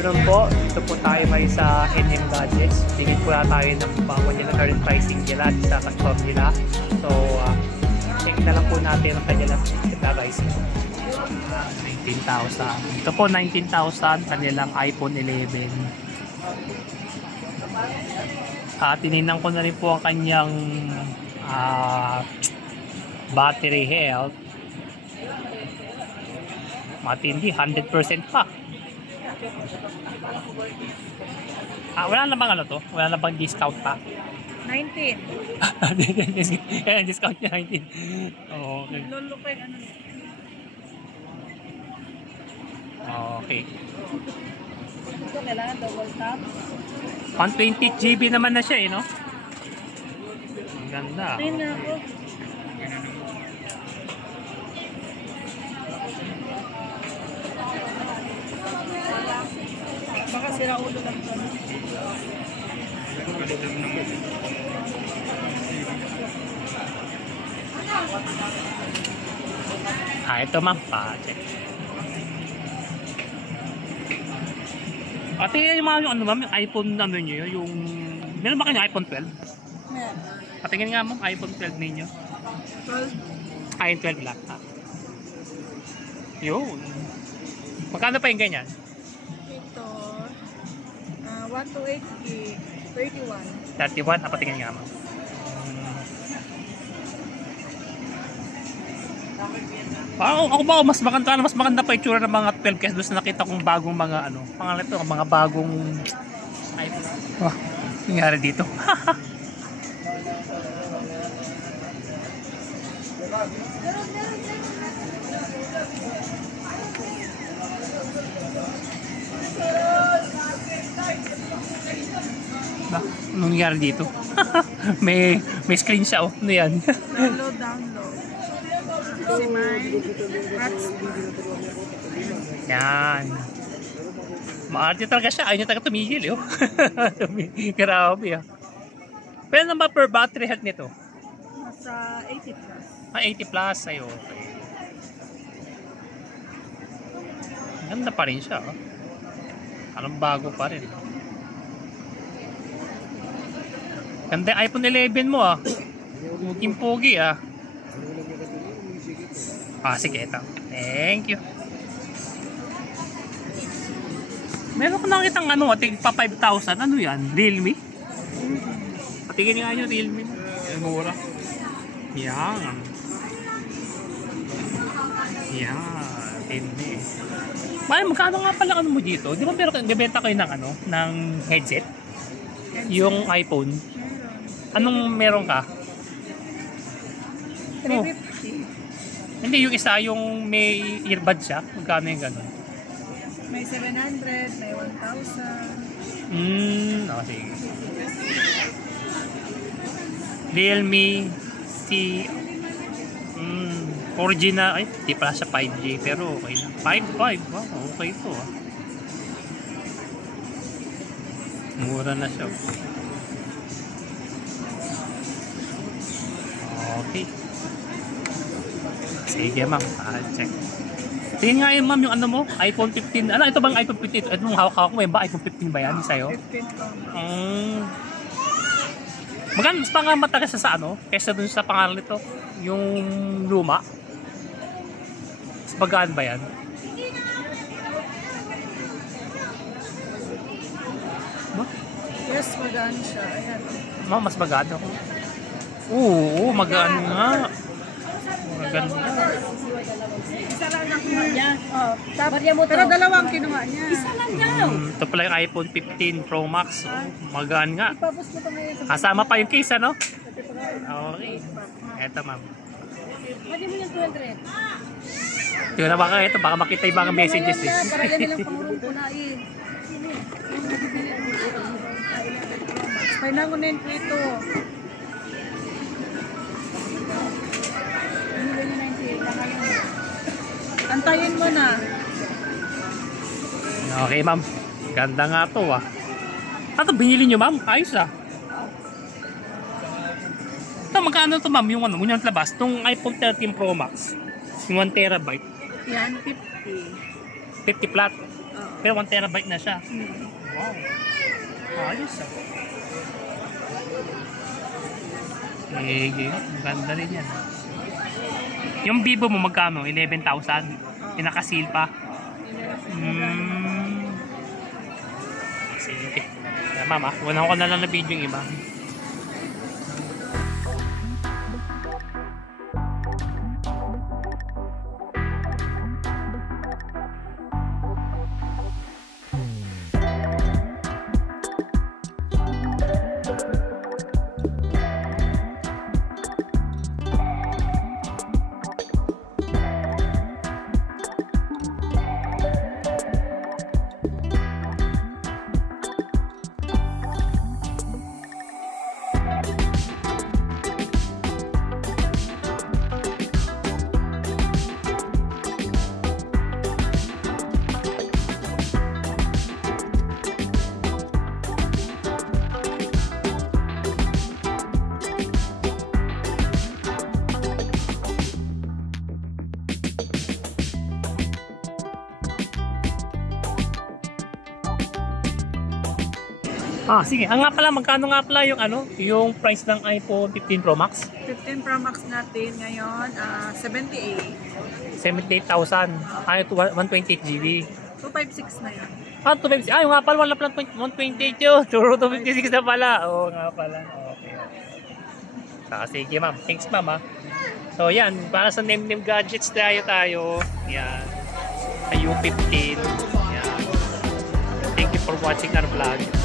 afternoon po. Ito po tayo ngayon sa NM Gadgets. Tingin po na tayo ng bago nila current pricing nila sa customer nila. So, check na lang po natin ang kanilang kita guys. 19,000. Ito po 19,000 kanilang iPhone 11. Tinignan ko na rin po ang kanyang battery health. Matindi, 100% pa. Wala na bang ano to? Wala na bang discount pa? 19. Ayan, discount niya 19. Oh, okay. Lulupay ano. Okay. Ito kailangan double tap. 120 GB naman na siya eh, no? Ang ganda. Ay na ako. Baka sira ulo lang ito. Ito ma'am, pa-check. Tingnan yung mga yung ano ma'am, yung iPhone ano nyo, yung... Meron ba kayo iPhone 12? Meron. Patingin nga ma'am, iPhone 12 ninyo. 12. Yung 12 lang ha. Yun. Magkano pa yung ganyan? Ito. 128 gig. 31. 31? Patingin nga ma'am. Ako ba mas maganda pa itsura ng mga 12 kaysa doon sa nakita kong bagong mga ano, pangalan ito, mga bagong iPhone. Oh, nangyari dito. Anong nangyari dito? may screen siya oh. Ano yan? Download. Si mine. Yan. Maarte talaga siya. Ayaw niya talaga tumigil eh. Oh. Grabe ah. Pero naman per battery health nito? Nasa 80 plus. 80 plus. Ay okay. Ganda pa rin siya. Oh. Anong bago pa rin. Ganda yung iPhone 11 mo ah. Mukhang pogi ah. Sige ito. Thank you. Meron ko nakitang ano, pa 5,000. Ano yan? Realme? Patingin nga yung Realme mo. Yan, mura. Yan. Yan. Hindi. Magkano nga pala ano mo dito? Di ba meron bibenta kayo ng ano? Ng headset? Yung iPhone? Anong meron ka? 350. Hindi, yung isa, yung may earbud siya. Magkano yung gano'n? May 700, may 1,000. Sige. Realme C 4G na, di pala siya 5G, pero okay na. 5.5, wow, okay ito ah. Mura na siya. Okay. Sige ma'am, check. Tingin nga yun ma'am yung ano mo, iPhone 15. Ano, ito bang iPhone 15? Ito mong hawak-hawak mo, ba iPhone 15 ba yan sa'yo? 15 Maganda, mas pangamata kasi sa ano, kesa dun sa pangalan nito, yung luma. Mas bagaan ba yan? Ba? Yes, magaan siya. Ayan. Ma'am, mas bagaan ako. Oo, magaan nga. Maganda. Isa lang nakuha niya. Pero dalawang kinuha niya. Isa lang daw. Ito pala yung iPhone 15 Pro Max. Magaan nga. Ipapos mo ito ngayon sa Kasama pa yung case, ano? Okay. Eto, ma'am. Pwede mo yung 200. Tingnan na baka ito. Baka makita yung mga messages eh. Para yan nilang pangurong punain. Painangunin ko ito. Antayin mo na. Okay, ma'am. Ganda nga to ah. Ito, binili nyo ma'am. Ayos ah. Ito, magkano to ma'am? Yung ano, yung labas. Itong iPhone 13 Pro Max. Yung 1 terabyte. Yan, 50. 50 flat. Oo. Pero 1 terabyte na siya. Wow. Ayos ah. Ang ganda rin yan. Yung Vivo mo magkano? 11,000. Pinaka-seal pa. Sige. Mama, wala ko na lang na video yung iba. Sige. Ang nga pala, magkano nga pala yung yung price ng iPhone 15 Pro Max? 15 Pro Max natin ngayon, 78. 78,000. 128 GB. 256 na yun. 256. Yung nga pala, wala pala 128 yun. 256 na pala. Oo nga pala. Okay. Sige ma'am. Thanks ma'am So yan, para sa name gadgets tayo. Yan. Yung 15. Yan. Thank you for watching our vlog.